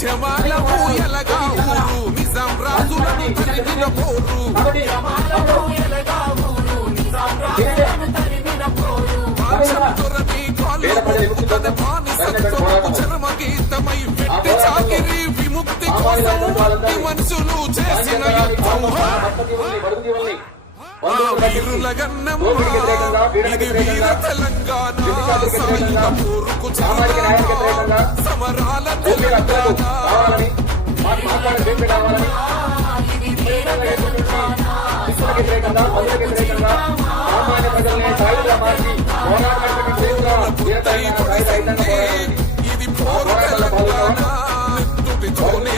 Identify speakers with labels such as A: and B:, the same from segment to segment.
A: జమాల పూయలగా ఊరు నిజాం రాజులను తరిమిన మనుషులు చేసిన యుద్ధం ఇది వీర తెలంగాణ. సాయుధ పోరుకు చాలనా సమరాల ఇది పోరు తెలంగాణ నెత్తుటితోనే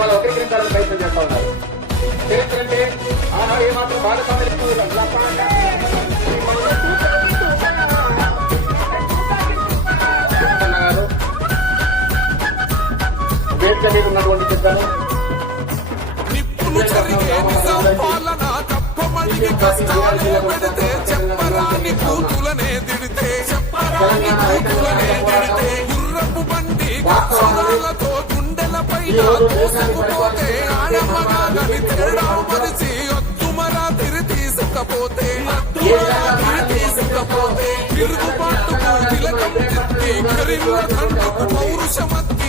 B: ఇవాళ వక్రీకరించాలని ప్రయత్నం చేస్తా ఉన్నారు. చరిత్ర ఆనాడు ఏమాత్రం భాగస్వామ్యం గారు మీద ఉన్నటువంటి చెప్పాను
A: నిప్పులు చెరిగే నిజం పాలన పెడితే గుండెలపై దూసుకుపోతే ఆడమ్మగా గని తేడా మరిచి ఒత్తుమరా తిరి తీసుకపోతే తిరి తీసుకపోతే తిరుగుబాటుకు తిలకం తిప్పి కరిన్న దండకు పౌరుషమత్తి